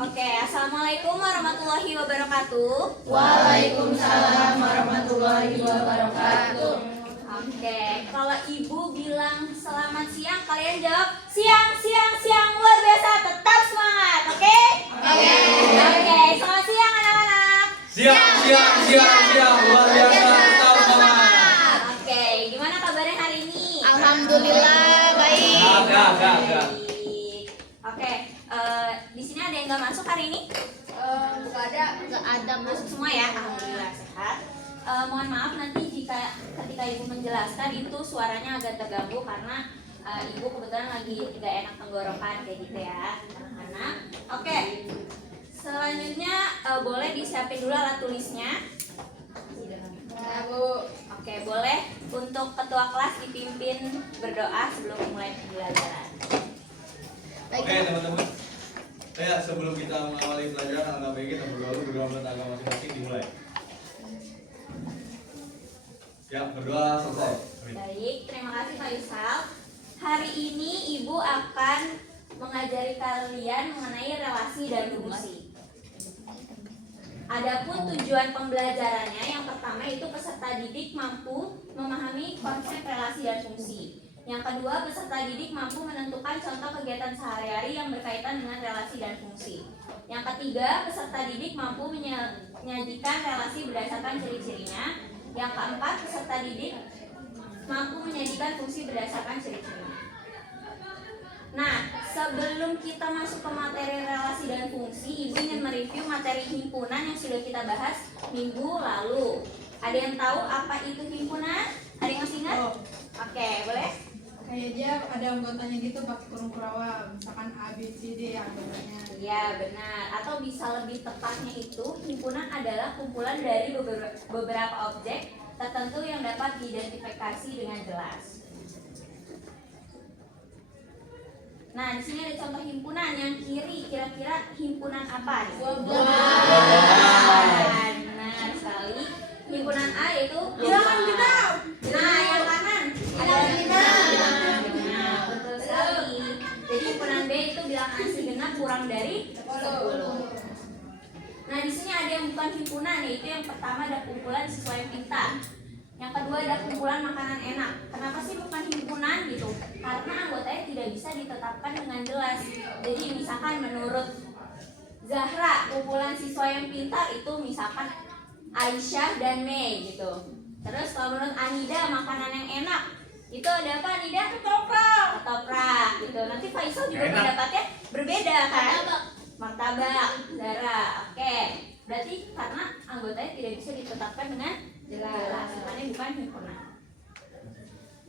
Oke, assalamualaikum warahmatullahi wabarakatuh. Waalaikumsalam warahmatullahi wabarakatuh. Oke, kalau ibu bilang selamat siang, kalian jawab siang, siang, siang, luar biasa, tetap semangat, oke? Oke. Oke, selamat siang anak-anak. Siang, siang, siang, siang, luar biasa, tetap semangat. Oke, gimana kabarnya hari ini? Alhamdulillah baik. Agak. Baik. Oke, di sini ada yang nggak masuk hari ini? Nggak ada Masuk semua ya, alhamdulillah sehat. Mohon maaf nanti jika ketika ibu menjelaskan itu suaranya agak terganggu karena ibu kebetulan lagi tidak enak tenggorokan kayak gitu ya anak-anak. Oke, selanjutnya boleh disiapin dulu alat tulisnya. Ya, Bu. Oke, boleh untuk ketua kelas dipimpin berdoa sebelum mulai pembelajaran. Oke teman-teman, sebelum kita mengawali pelajaran, alangkah baik kita berdoa menurut agama masing-masing dimulai. Ya, berdoa selesai. Amin. Baik, terima kasih Pak Yusal. Hari ini Ibu akan mengajari kalian mengenai relasi dan fungsi. Adapun tujuan pembelajarannya, yang pertama itu peserta didik mampu memahami konsep relasi dan fungsi. Yang kedua, peserta didik mampu menentukan contoh kegiatan sehari-hari yang berkaitan dengan relasi dan fungsi. Yang ketiga, peserta didik mampu menyajikan relasi berdasarkan ciri-cirinya. Yang keempat, peserta didik mampu menyajikan fungsi berdasarkan ciri-cirinya. Nah, sebelum kita masuk ke materi relasi dan fungsi, Ibu ingin mereview materi himpunan yang sudah kita bahas minggu lalu. Ada yang tahu apa itu himpunan? Ada yang masih ingat? Oke, boleh? Kayaknya ada anggotanya gitu pakai kurung kurawa, misalkan A, B, C, D anggotanya. Iya, benar. Atau bisa lebih tepatnya itu, himpunan adalah kumpulan dari beberapa objek tertentu yang dapat diidentifikasi dengan jelas. Nah, di sini ada contoh himpunan. Yang kiri, kira-kira himpunan apa? Buah-buahan. Benar sekali. Himpunan A yaitu Bilangan genap. Nah, yang kanan adalah bilangan genap. Betul sekali. Jadi himpunan B itu bilangan asli genap kurang dari 10. Nah, di sini ada yang bukan himpunan, yaitu yang pertama ada kumpulan siswa yang pintar. Yang kedua ada kumpulan makanan enak. Kenapa sih bukan himpunan gitu? Karena anggotanya tidak bisa ditetapkan dengan jelas. Jadi misalkan menurut Zahra, kumpulan siswa yang pintar itu misalkan Aisyah dan Mei gitu. Terus kalau menurut Anida, makanan yang enak itu ada apa Anida? Ketoprak gitu. Nanti Faisal juga Enak. pendapatnya berbeda kan? Martabak, Zahra. Oke. Berarti karena anggotanya tidak bisa ditetapkan dengan jelas, makanya bukan himpunan.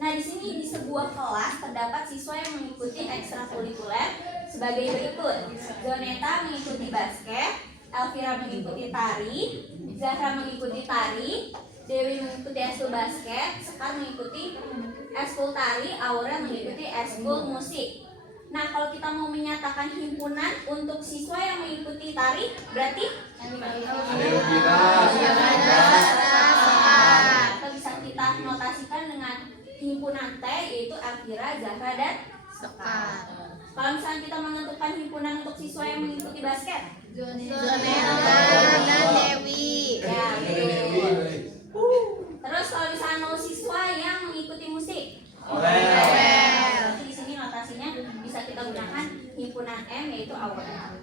Nah, di sini di sebuah kelas terdapat siswa yang mengikuti ekstrakurikuler sebagai berikut. Zoneta mengikuti basket, Elvira mengikuti tari, Zahra mengikuti tari, Dewi mengikuti eskul basket, Sekar mengikuti eskul tari, Aurel mengikuti eskul musik. Nah, kalau kita mau menyatakan himpunan untuk siswa yang mengikuti tari, berarti atau bisa kita notasikan dengan himpunan T, yaitu Elvira, Zahra, dan Sekar. kalau misalnya kita menentukan himpunan untuk siswa yang mengikuti basket, Zoneta dan Dewi. ya betul. Terus kalau misalnya mau siswa yang mengikuti musik, berarti di sini notasinya bisa kita gunakan himpunan M, yaitu Aurel.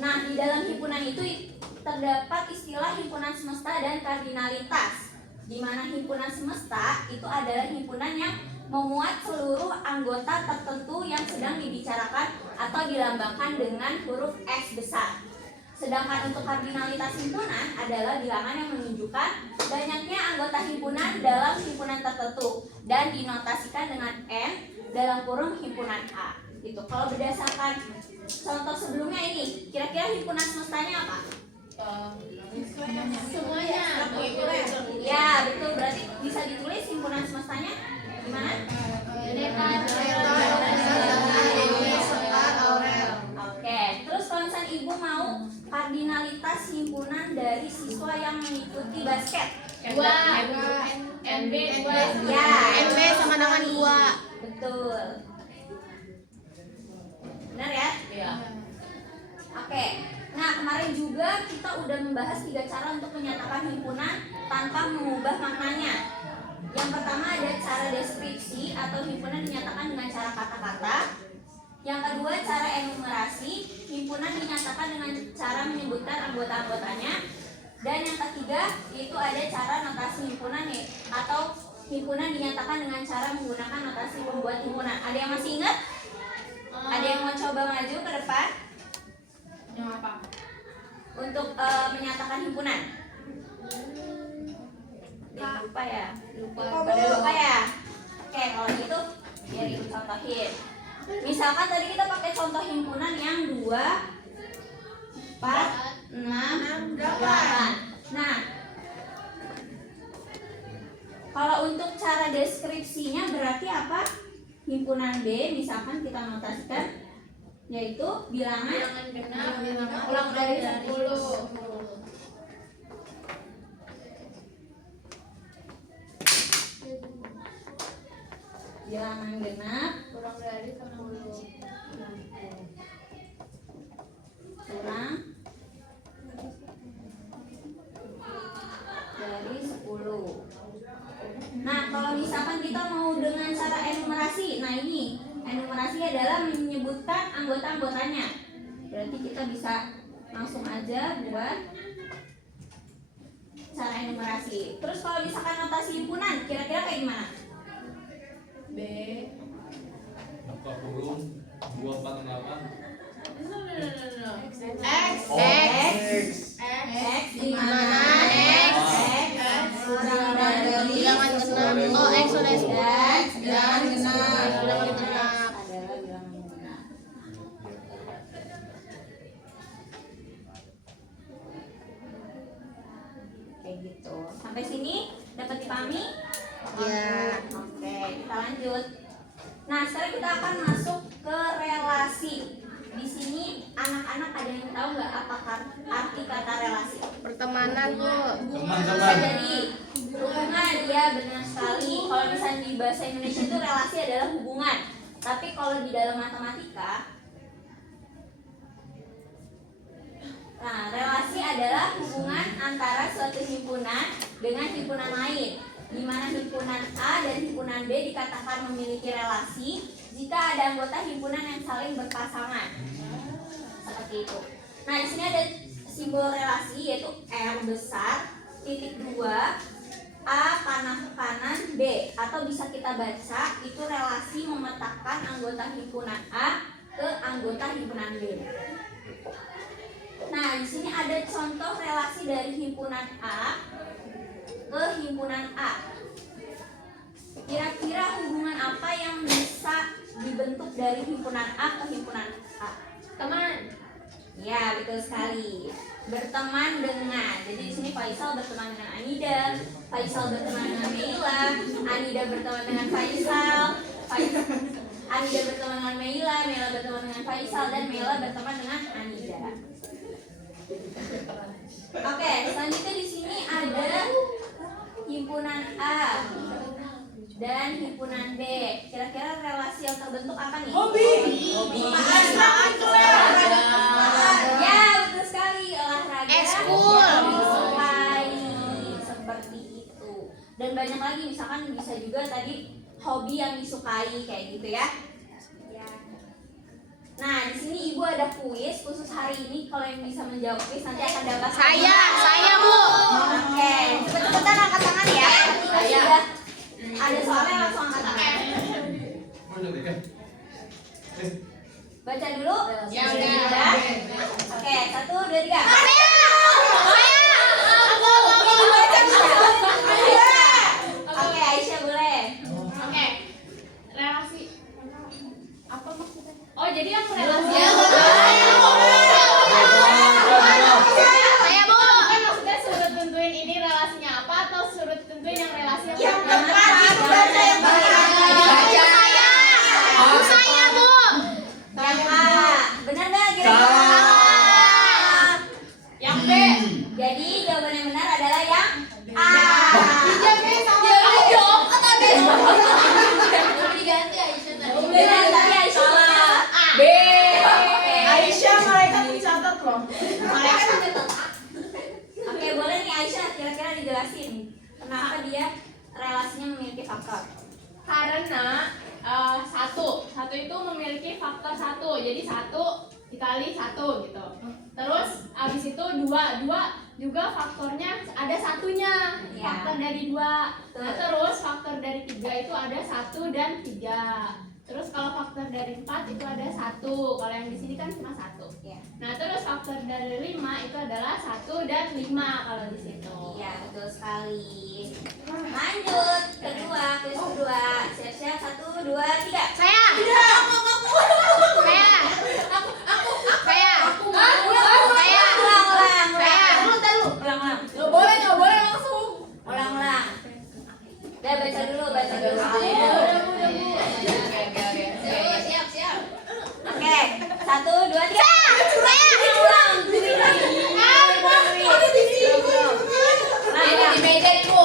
Nah, di dalam himpunan itu terdapat istilah himpunan semesta dan kardinalitas, di mana himpunan semesta itu adalah himpunan yang memuat seluruh anggota tertentu yang sedang dibicarakan atau dilambangkan dengan huruf S besar. Sedangkan untuk kardinalitas himpunan adalah bilangan yang menunjukkan banyaknya anggota himpunan dalam himpunan tertentu dan dinotasikan dengan N dalam kurung himpunan A. Gitu. Kalau berdasarkan contoh sebelumnya ini, kira-kira himpunan semestanya apa? Semuanya. Ya, betul. Berarti bisa ditulis himpunan semestanya gimana? Oke, terus kalau misalnya ibu mau kardinalitas himpunan dari siswa yang mengikuti basket, NB ya, NB sama dengan 2. betul. Benar ya? Iya. udah membahas 3 cara untuk menyatakan himpunan tanpa mengubah maknanya. Yang pertama ada cara deskripsi atau himpunan dinyatakan dengan cara kata-kata. Yang kedua cara enumerasi, himpunan dinyatakan dengan cara menyebutkan anggota-anggotanya. Dan yang ketiga itu ada cara notasi himpunan atau himpunan dinyatakan dengan cara menggunakan notasi pembuat himpunan. Ada yang masih ingat? Ada yang mau coba maju ke depan? Yang apa? Untuk menyatakan himpunan. Lupa ya? Pada lupa ya? Oke, kalau gitu biar ibu contohin. Misalkan tadi kita pakai contoh himpunan yang 2, 4, 6, 8. Nah, kalau untuk cara deskripsinya berarti apa? Himpunan B misalkan kita notasikan yaitu bilangan genap ulang dari 10. Bilangan genap kurang dari 10. kurang dari 10. Nah, kalau misalkan kita mau dengan cara enumerasi, nah ini enumerasi adalah menyebutkan anggota-anggotanya. Berarti kita bisa langsung aja buat cara enumerasi. Terus kalau misalkan notasi himpunan, kira-kira kayak gimana? B. Apa kurung 248? X X di mana? mana? X. Kurang dari Bilangan genap. Oh, X sudah X bilangan genap. Bilangan genap. adalah bilangan genap. Kayak gitu. Sampai sini dapat dipahami? Ya. Oke, kita lanjut. Nah, sekarang kita akan masuk ke relasi. Di sini anak-anak ada yang tahu nggak apa arti kata relasi? Pertemanan, Bu. Bisa Teman-teman. jadi hubungan, ya benar sekali. Kalau misalnya di bahasa Indonesia itu relasi adalah hubungan. Tapi kalau di dalam matematika, nah relasi adalah hubungan antara suatu himpunan dengan himpunan lain, di mana himpunan A dan himpunan B dikatakan memiliki relasi jika ada anggota himpunan yang saling berpasangan. Seperti itu. Nah, di sini ada simbol relasi yaitu R besar, titik 2, A panah ke kanan, B, atau bisa kita baca itu relasi memetakan anggota himpunan A ke anggota himpunan B. Nah, di sini ada contoh relasi dari himpunan A ke himpunan A. Kira-kira hubungan apa yang bisa dibentuk dari himpunan A ke himpunan A? Teman. Ya, betul sekali. Berteman dengan. Jadi di sini Faisal berteman dengan Anida, Faisal berteman dengan Meila, Anida berteman dengan Faisal, Anida berteman dengan Meila, Meila berteman dengan Faisal, dan Meila berteman dengan Anida. Oke, selanjutnya di sini ada himpunan A dan himpunan B. Kira-kira relasi yang terbentuk apa nih? Hobi. Ya, betul sekali. Olahraga. Ekskul. Disukai. Seperti itu. Dan banyak lagi, misalkan bisa juga tadi hobi yang disukai kayak gitu ya. Nah, di sini Ibu ada kuis khusus hari ini. Kalau yang bisa menjawab kuis nanti akan dapat Saya, Bu. Oke, cepet-cepetan angkat tangan ya. Ketika sudah ada soalnya langsung angkat tangan. Mana deh kan? Baca dulu. Ya, Sudah? udah. Oke, 1, 2, 3. Oke, Aisyah boleh. Oke. Relasi. Apa maksudnya? Oh, jadi aku relasi. Ya, Saya, Bu. Kan maksudnya suruh tentuin ini relasinya apa atau suruh tentuin yang relasi apa? Yang tepat itu baca yang benar. Baca saya. Saya, Bu. Yang A. Benar nggak kira-kira? Yang B. Jadi jawaban yang benar adalah yang A. Diganti Aisyah tadi. Benar tadi Aisyah. B. Oke. Aisyah, mereka mencatat loh. Mereka mencatat A. satu itu memiliki faktor 1. Jadi 1 dikali 1 gitu. Terus abis itu 2 juga faktornya ada satunya. Ya. Faktor dari 2. Nah, terus faktor dari 3 itu ada 1 dan 3. Terus kalau faktor dari 4 itu ada 1. Kalau yang di sini kan cuma 1. Ya. Nah, terus faktor dari 5 itu adalah 1 dan 5 kalau di situ. Iya, betul sekali. Lanjut, kuis kedua. Siap-siap, 1, 2, 3. Saya. Ulang. Nggak boleh langsung. Ulang. Udah baca dulu. Siap. Oke, 1, 2, 3. Ulang. Di meja ibu.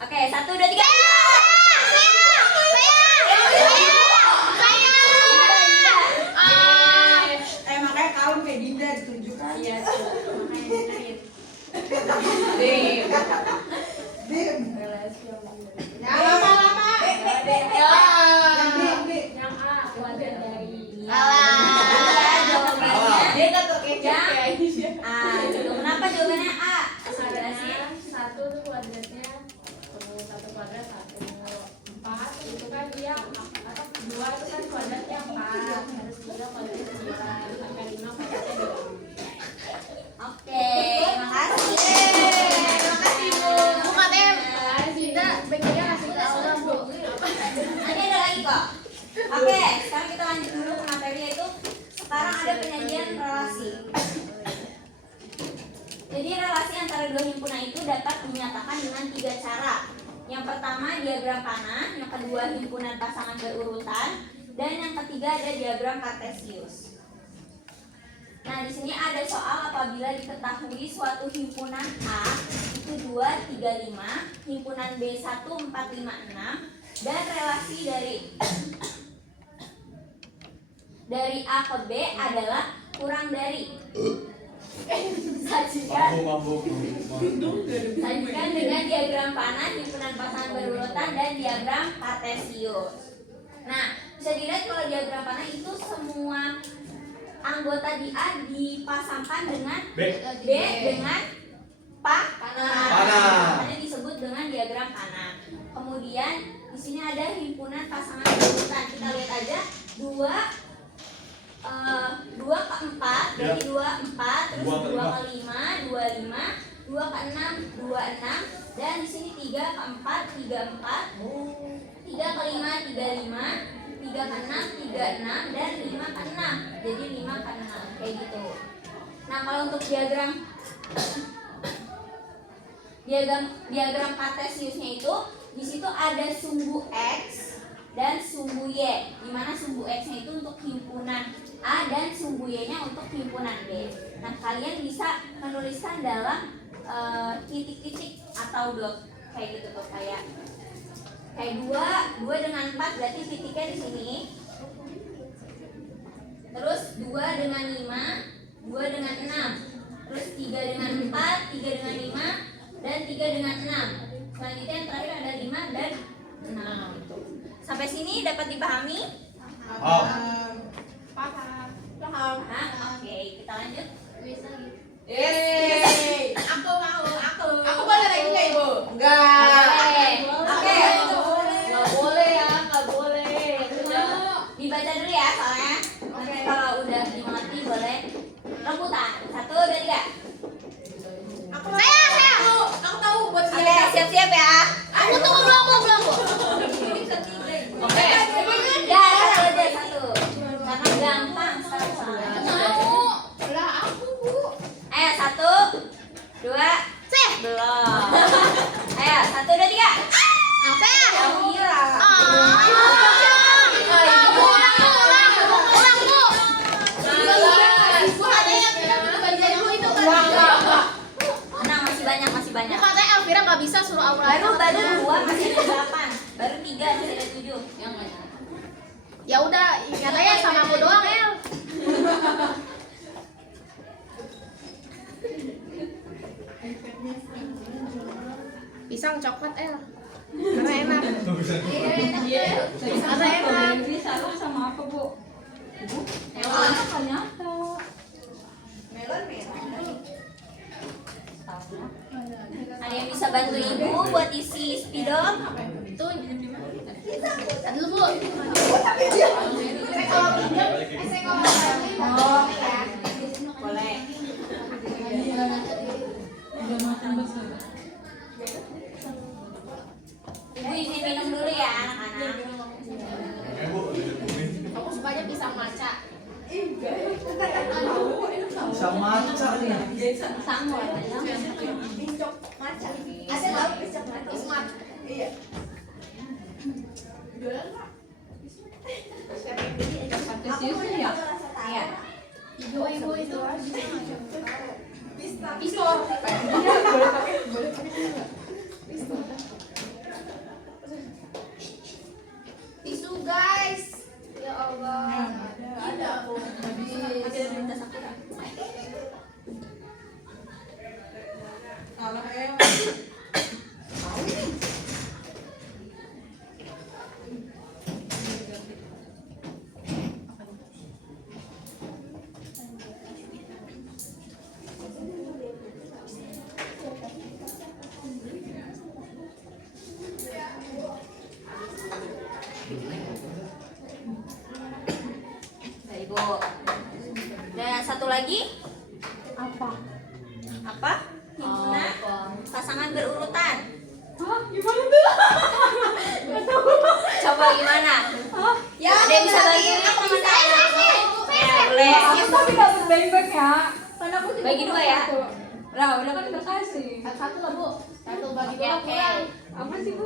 Oke, 1, 2, 3. Makanya kalem kayak Dinda ditunjukkan. Iya, makanya Dim. Nah, lama-lama. yang A, kuadrat dari Dia kan tuh kecap ya. A. Gitu. Kenapa jawabannya A? Karena 1 tuh kuadratnya 1 kuadrat 1. 4 itu kan dia 2 itu kan kuadratnya 4. Harus 3 kuadratnya 9 sampai 5 kuadratnya 2. Oke, makasih. Bu. Bu katanya Dinda bagiannya kasih ke Aula, Bu. Nanti ada lagi kok. Oke, sekarang kita lanjut dulu ke materi yaitu sekarang ada penyajian relasi. Jadi relasi antara dua himpunan itu dapat dinyatakan dengan 3 cara. Yang pertama diagram panah, yang kedua himpunan pasangan berurutan, dan yang ketiga ada diagram kartesius. Nah, di sini ada soal apabila diketahui suatu himpunan A itu 2, 3, 5, himpunan B 1, 4, 5, 6, dan relasi dari A ke B adalah kurang dari. Sajikan dengan diagram panah, himpunan pasangan berurutan, dan diagram kartesius. Nah, bisa dilihat kalau diagram panah itu semua anggota di A dipasangkan dengan B dengan panah. Makanya disebut dengan diagram panah. Kemudian di sini ada himpunan pasangan berurutan. Kita lihat aja 2 ke 4, berarti 2, 4, terus 2 ke 5, 2, 5, 2 ke 6, 2, 6, dan di sini 3 ke 4, 3, 4, 3 ke 5, 3, 5, 3 ke 6, 3, 6, dan 5 ke 6, jadi 5 ke 6, kayak gitu. Nah, kalau untuk diagram kartesiusnya itu di situ ada sumbu X dan sumbu Y, di mana sumbu X-nya itu untuk himpunan A dan sumbu Y-nya untuk himpunan B. Nah, kalian bisa menuliskan dalam titik-titik atau dot kayak gitu tuh, kayak 2 dengan 4 berarti titiknya di sini. Terus 2 dengan 5, 2 dengan 6. Terus 3 dengan 4, 3 dengan 5, dan 3 dengan 6. Selanjutnya yang terakhir ada 5 dan 6. Sampai sini dapat dipahami? Paham. Nah, oke, kita lanjut. Yeay. Aku mau. Aku boleh lagi nggak Ibu? Boleh. Oke. Nggak boleh ya, nggak boleh. Dibaca dulu ya soalnya. Nanti kalau udah dimengerti boleh rebutan. 1, 2, 3. Saya. Aku tahu buat Oke, siap-siap ya. Aku tunggu belum. Oke. Ya, satu. Karena gampang sekarang soalnya. Mau. Lah aku, Bu. Ayo, 1, 2. Belum. Ayo, 1, 2, 3. Saya. Kamu gila. Ulang, Bu. Bu katanya Elvira bagian Bu itu kan. Tenang, masih banyak. Bu katanya Elvira nggak bisa suruh Aura. Baru 2 masih ada 8. Baru 3 masih ada 7. Ya udah, katanya sama aku doang, El. Pisang coklat, El. Karena enak. Karena enak. Ini salah sama apa, Bu? Bu? Melon. Ternyata. Melon merah. Ada yang bisa bantu ibu buat isi spidol? Itu dulu Bu. Oh, boleh. Udah makan besar. Ibu izin minum dulu ya anak-anak. Oke Bu, Aku sukanya pisang maca. bisa maca nih. Sama Ada tahu pisang maca? Ismat. Iya. Pakai susu ya? Iya. Ibu itu. Pisor. Boleh pakai susu. Tisu guys. Ya Allah. Ada aku. Ada minta sakura. Kalau kayak Nah, ibu. Dan satu lagi Apa? apa? Himpunan pasangan berurutan. Hah? Gimana tuh? Coba gimana? Ya, Ada yang bisa bantuin apa teman-teman? Ya, boleh. Tapi nggak baik-baik ya. Kan aku juga Bagi dua ya? satu. Lah, udah kan udah kasih. Satu lah Bu. Satu bagi Oke, dua oke. kurang. Apa sih, Bu?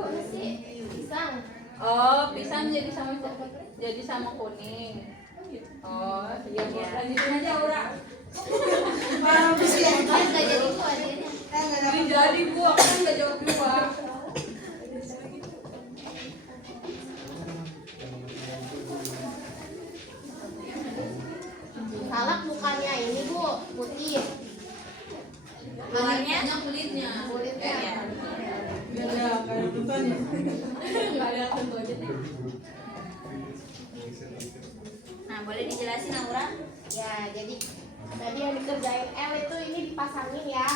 Pisang. Oh, pisang jadi sama kuning. Oh, iya Bu. Iya. Lanjutin aja, Aura. Kan nggak jadi Bu adanya. Ini jadi Bu, aku kan nggak jawab dua. Salak bukannya ini Bu, putih. Luarnya Kulitnya. ya. biar nggak ada bebannya. Nggak ada tentu aja deh. Nah, boleh dijelasin Aura? Ya, jadi tadi yang dikerjain L itu ini dipasangin ya.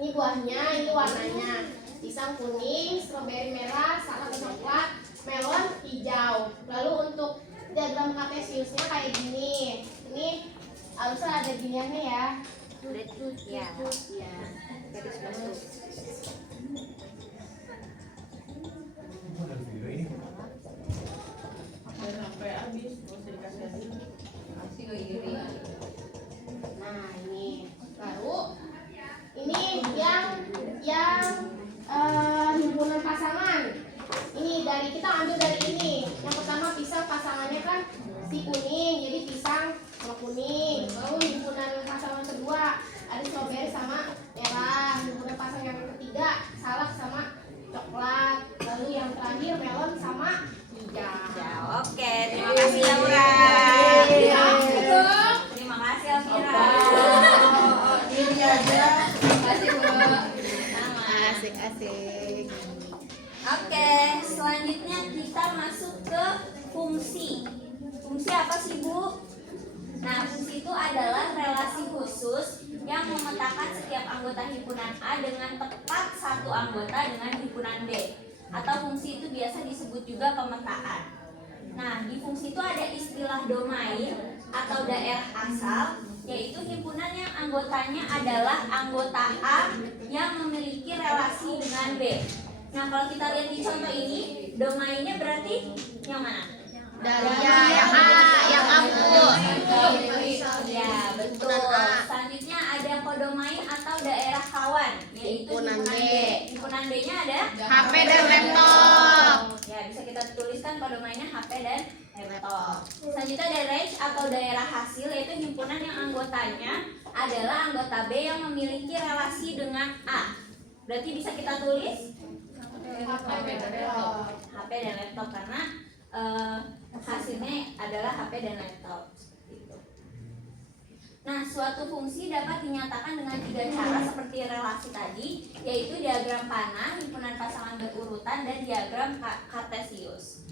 Ini buahnya, ini warnanya. Pisang kuning, stroberi merah, salak coklat, melon hijau. Lalu untuk diagram kartesiusnya kayak gini. Ini harusnya ada giniannya ya. Ya. Ya. Garis batu. Nah, ini. Baru ini yang himpunan pasangan. Ini dari kita ambil dari ini. Yang pertama pisang pasangannya kan si kuning, jadi pisang sama kuning. Lalu himpunan pasangan kedua ada stroberi sama merah. Himpunan pasangan yang ketiga salak sama coklat. Lalu yang terakhir melon sama hijau. Ya, oke. Terima kasih Laura. Terima kasih Alvira. Ini aja. Kasih, Bu. Sama. Asik. Oke, selanjutnya kita masuk ke fungsi. Fungsi apa sih, Bu? Nah, fungsi itu adalah relasi khusus yang memetakan setiap anggota himpunan A dengan tepat satu anggota dengan himpunan B. Atau fungsi itu biasa disebut juga pemetaan. Nah, di fungsi itu ada istilah domain atau daerah asal, yaitu himpunan yang anggotanya adalah anggota A yang memiliki relasi dengan B. Nah, kalau kita lihat di contoh ini, domainnya berarti yang mana? Dahlia yang A, yang aku. Ya, betul. Selanjutnya ada kodomain atau daerah kawan, yaitu Himpunan himpunan B. B. Himpunan B-nya ada? HP dan laptop. Ya, bisa kita tuliskan kodomainnya HP dan laptop. Selanjutnya ada range atau daerah hasil, yaitu himpunan yang anggotanya adalah anggota B yang memiliki relasi dengan A. Berarti bisa kita tulis HP dan laptop karena hasilnya adalah HP dan laptop. Seperti itu. Nah, suatu fungsi dapat dinyatakan dengan 3 cara seperti relasi tadi, yaitu diagram panah, himpunan pasangan berurutan, dan diagram kartesius.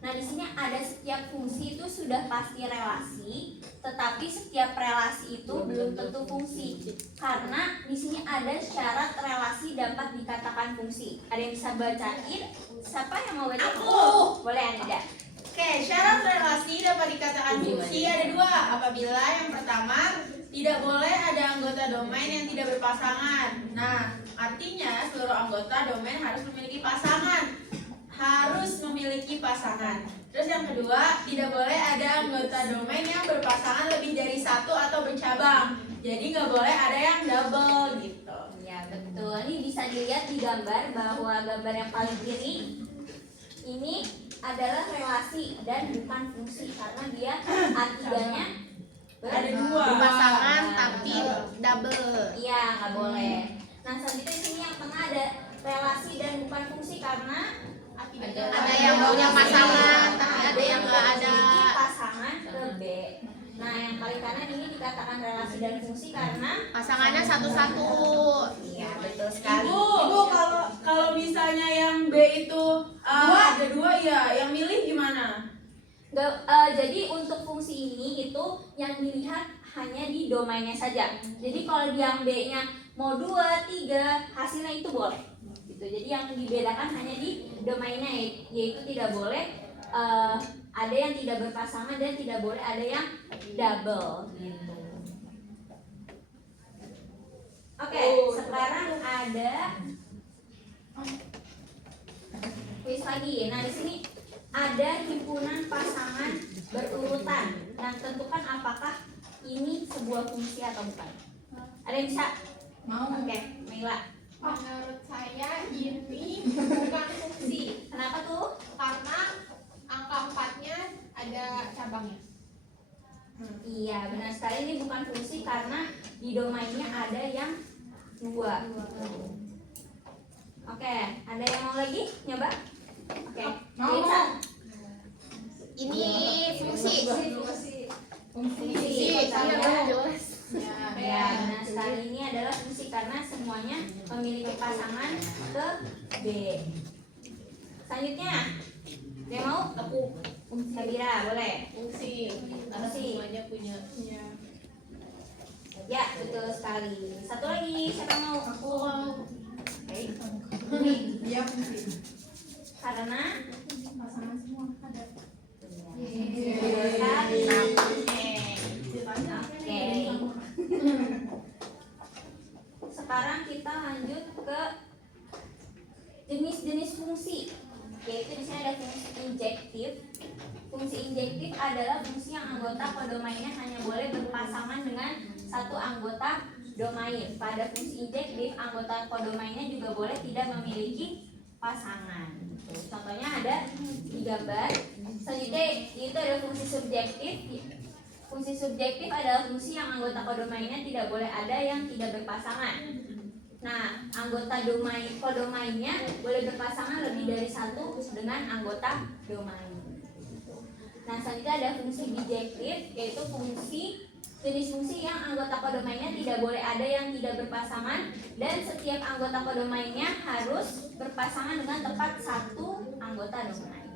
Nah, di sini ada setiap fungsi itu sudah pasti relasi, tetapi setiap relasi itu belum tentu fungsi. Karena di sini ada syarat relasi dapat dikatakan fungsi. Ada yang bisa bacain? Siapa yang mau baca? Aku. Boleh, Anida. Oke, syarat relasi dapat dikatakan fungsi ada 2. Apabila yang pertama, tidak boleh ada anggota domain yang tidak berpasangan. Nah, artinya seluruh anggota domain harus memiliki pasangan. Terus yang kedua, tidak boleh ada anggota domain yang berpasangan lebih dari 1 atau bercabang. Jadi nggak boleh ada yang double gitu. Ya, betul. Ini bisa dilihat di gambar bahwa gambar yang paling kiri ini adalah relasi dan bukan fungsi karena dia A3-nya Ada 2. Berpasangan tapi double. Iya, nggak boleh. Nah, selanjutnya di sini yang tengah ada relasi dan bukan fungsi karena Ada yang punya pasangan tapi ada yang nggak ada. memiliki pasangan ke B. Nah, yang paling kanan ini dikatakan relasi dan fungsi karena Pasangannya satu-satu. iya, betul sekali. Ibu kalau misalnya yang B itu ada 2 ya, yang milih gimana? Jadi untuk fungsi ini itu yang dilihat hanya di domainnya saja. Jadi kalau yang B-nya mau 2, 3, hasilnya itu boleh. Gitu. Jadi yang dibedakan hanya di domainnya, yaitu tidak boleh ada yang tidak berpasangan dan tidak boleh ada yang double. Gitu. Oke, sekarang ada kuis lagi. Nah, di sini ada himpunan pasangan berurutan. Nah, tentukan apakah ini sebuah fungsi atau bukan. Ada yang bisa? Mau? Oke, Mila. Menurut saya ini bukan fungsi Kenapa tuh? karena angka 4-nya ada cabangnya. Iya, benar sekali ini bukan fungsi karena di domainnya ada yang 2. Oke, ada yang mau lagi nyoba? Oke, Mau. Lisa. Ini fungsi. Fungsi. Iya, jelas. Ya, benar sekali ini adalah fungsi karena semuanya memiliki pasangan ke B. Selanjutnya, dia mau? Aku. Kabira, boleh. Fungsi karena Fungsi. semuanya punya. Ya, betul sekali. Satu lagi, siapa mau? Aku. Oke. Iya fungsi. Karena Pasangan semua ada. betul sekali. Oke. Sekarang kita lanjut ke jenis-jenis fungsi. Yaitu di sini ada fungsi injektif. Fungsi injektif adalah fungsi yang anggota kodomainnya hanya boleh berpasangan dengan satu anggota domain. Pada fungsi injektif, anggota kodomainnya juga boleh tidak memiliki pasangan. Contohnya ada di gambar. Selanjutnya itu ada fungsi subjektif. Fungsi subjektif adalah fungsi yang anggota kodomainnya tidak boleh ada yang tidak berpasangan. Nah, anggota kodomainnya boleh berpasangan lebih dari 1 dengan anggota domain. Nah, selanjutnya ada fungsi bijektif, yaitu jenis fungsi yang anggota kodomainnya tidak boleh ada yang tidak berpasangan dan setiap anggota kodomainnya harus berpasangan dengan tepat 1 anggota domain.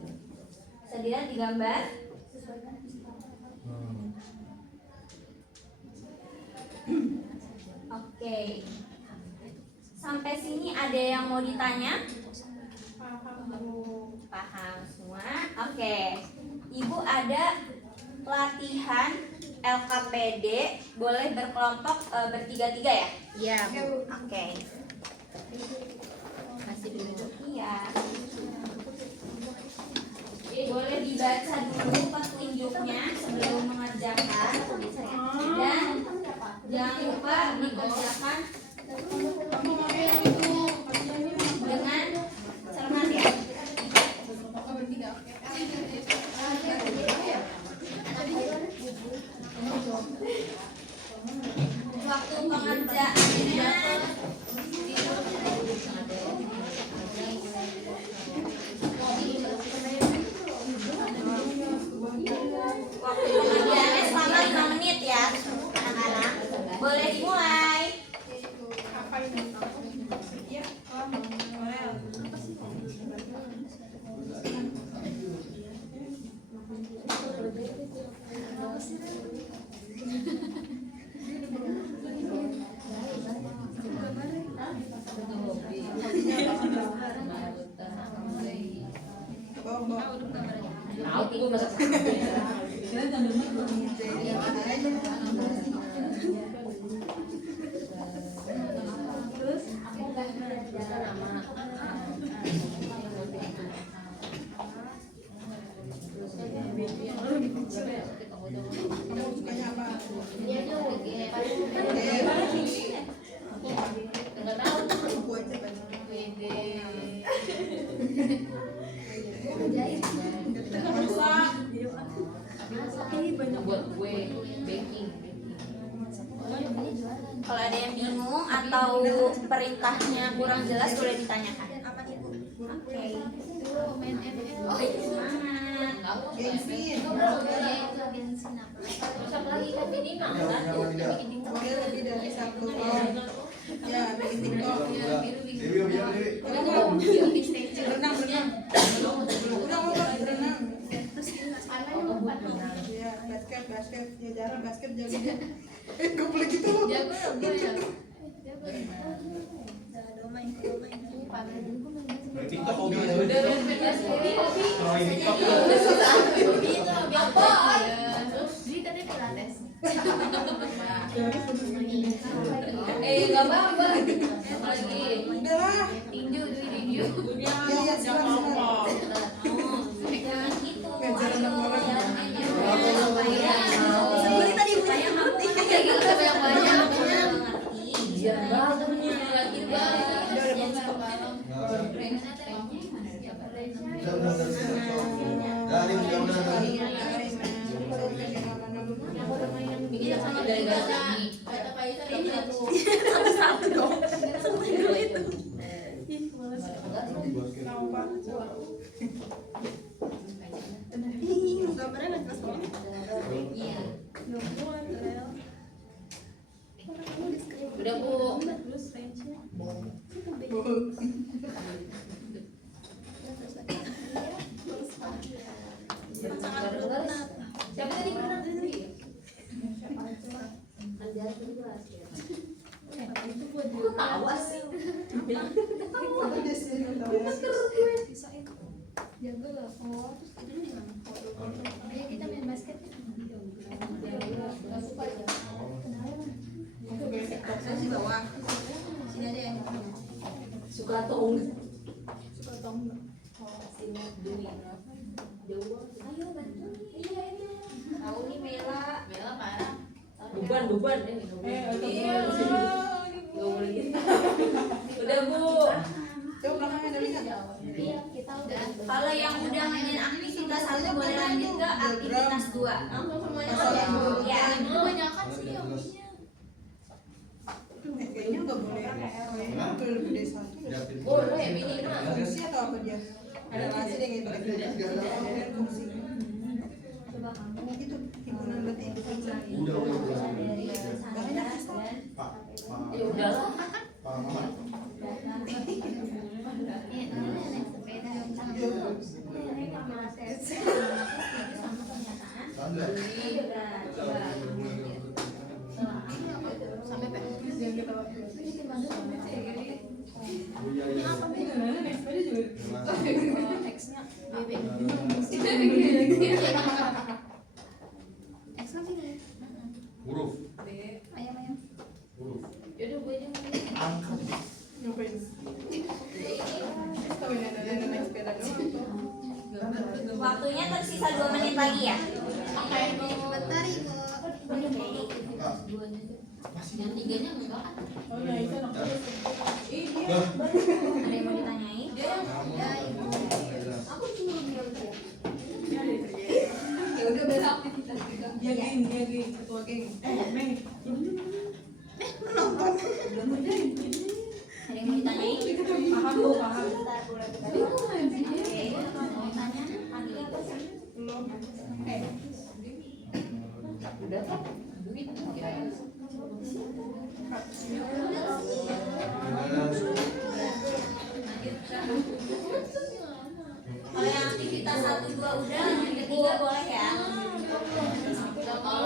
Bisa dilihat di gambar. Oke. Sampai sini ada yang mau ditanya? Paham semua? Oke. Ibu ada latihan LKPD, boleh berkelompok bertiga-tiga ya? Iya. Oke. Kasih dulu. Iya. Boleh dibaca dulu petunjuknya sebelum mengerjakan dan jangan lupa dikerjakan dengan cermat ya. Waktu pengerjaannya Kamu sukanya apa? Ini aja oke. Nggak tahu. Buku aja kan. Buat gue baking. Kalau ada yang bingung atau perintahnya kurang jelas boleh ditanyakan. Oke. Oh, semangat. Bensin. Terus apa lagi kan ini mah Oke, lebih dari satu. Ya, bikin TikTok. Berenang. Udah mau berenang. Ya, basket. Ya jarang basket jago dia. Gue boleh gitu loh. Main TikTok hobi itu. udah hobi. Main TikTok. Nggak apa-apa. Apa lagi? Udah lah. Tinju. Ya, silakan. Jangan gitu. Ngajar anak orang. Seperti tadi saya ngerti. Iya banget lagi Satu-satu dong. Semua dulu itu. Gambarnya nggak kelas Iya. udah Bu. Siapa tadi berenang tadi? Kok tawa sih? Kita main basket. Saya sih bawa. Sini aja ya. Suka tong. Ayo bantu. Iya. Tahu nih Mela. Bella parah. Beban Iya. Gak boleh gitu. Udah Bu. Coba belakangnya ada lihat. Iya, kita udah. Kalau yang udah ngadain aktivitas 1 boleh lanjut ke aktivitas 2. Ya. Kebanyakan sih yang Kayaknya nggak boleh. Kayaknya udah lebih dari satu. Boleh minimal. Fungsi atau apa dia? Ada relasi deh gitu. Kemudian fungsi. Coba kamu Itu himpunan berarti itu. Udah. Ya udahlah. Huruf. Yaudah gue aja. Angkat. Ngapain? Tahu ini ada naik sepeda doang. Waktunya tersisa 2 menit lagi ya. bentar Ibu. Yang tiganya enggak kan? Oh ya itu anak terus. Ada yang mau ditanyain? Ya udah beda aktivitas juga. Dia geng, ketua geng. Meng. Nonton. Ada yang mau ditanyain? Paham Bu, paham. Oke. Mau tanya? Panggil apa sih? Belum. Udah kan? Duit ya. Kalau yang aktivitas 1, 2 udah, lanjut ke 3 boleh ya? Kalau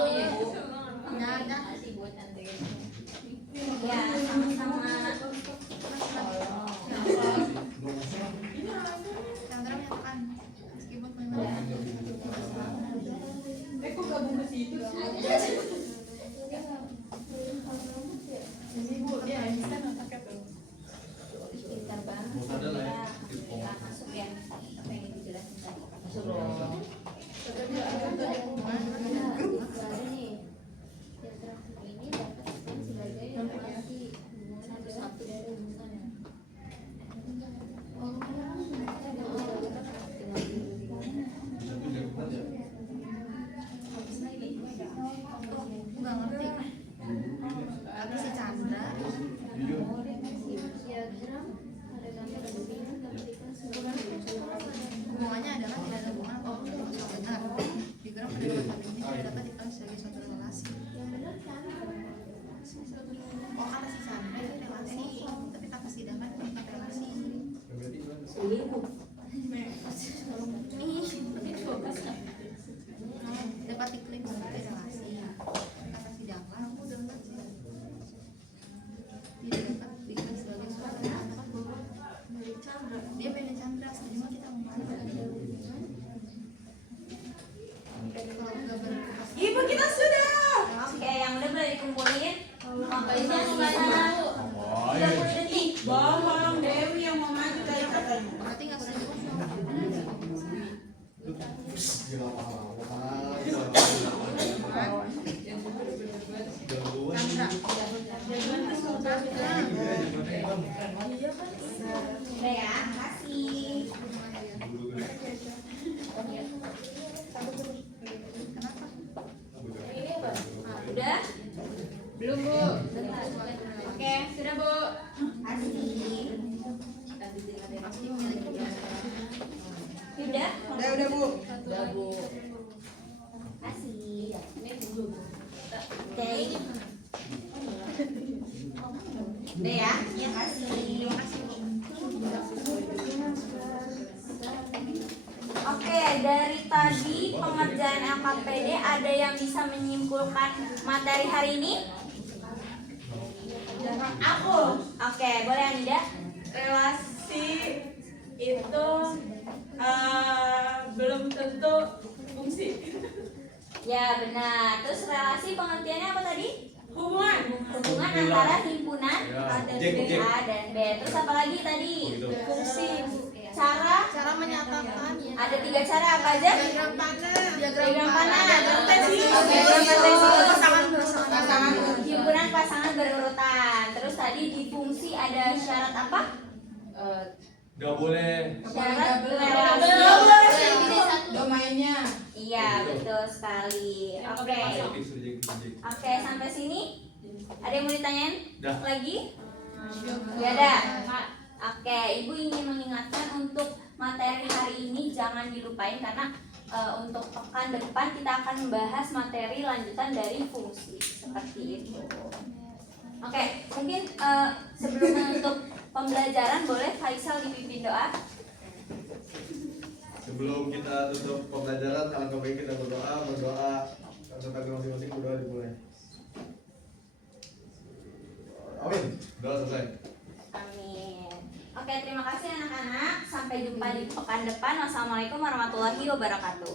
Ini Bu, ya ini kan pakai tuh. Pintar banget. Mau ada lah ya. Kita masuk ya apa yang dijelasin tadi. Masuk dong. Tapi ada tuh yang Ada nih. Interaksi ini dapat sebagai relasi satu dari hubungan. Nggak ngerti. Tapi si Chandra Jujur. hubungannya adalah tidak ada hubungan atau benar. Diagram pada kata ini tidak dapat diketahui sebagai suatu relasi. Oh kata si Chandra itu relasi, tapi kata si Dama itu bukan relasi. Berarti gimana? Dapat diklaim sebagai relasi. Kata si Dama aku udah ngerti. Tidak dapat diklaim sebagai suatu relasi. Dia beda Chandra, sebenarnya kita ngomong. Kalau nggak berkuasa. Ibu kita sudah. Oke, yang udah boleh dikumpulin. Waktunya sisa Oh, 30 detik. Bohong, Dewi yang mau maju tadi katanya. Berarti nggak sih? Gila apa-apa. Udah ya, makasih. Udah? Belum Bu. Oke, sudah Bu. Makasih. Udah? Udah Bu. Makasih. Oke. Udah ya, makasih. Oke, dari tadi pengerjaan LKPD ada yang bisa menyimpulkan materi hari ini? Aku. Oke, boleh Anida? Relasi itu belum tentu fungsi. Ya benar. Terus relasi pengertiannya apa tadi? Hubungan. Hubungan antara himpunan Ya, A dan objek, B, objek. A dan B. Terus apa lagi tadi? Oh, gitu. Fungsi. Cara? Cara menyatakan Ada 3 cara apa aja? diagram panah, Diagram panah, diagram tensi. diagram tensi. pasangan Himpunan pasangan berurutan. Terus tadi di fungsi ada syarat apa? Gak boleh. Syarat Double. relasi. Domainnya. Iya, betul sekali. Oke. Oke, sampai sini. Ada yang mau ditanyain Dah. lagi? Ya ada. Oke, Ibu ingin mengingatkan untuk materi hari ini jangan dilupain karena untuk pekan depan kita akan membahas materi lanjutan dari fungsi seperti itu. Oke, mungkin sebelum menutup pembelajaran boleh Faisal dipimpin doa. Sebelum kita tutup pembelajaran, alangkah baik kita berdoa tentang masing-masing, berdoa dimulai. Amin. Doa selesai. Amin. Oke, terima kasih anak-anak. Sampai jumpa di pekan depan. Wassalamualaikum warahmatullahi wabarakatuh.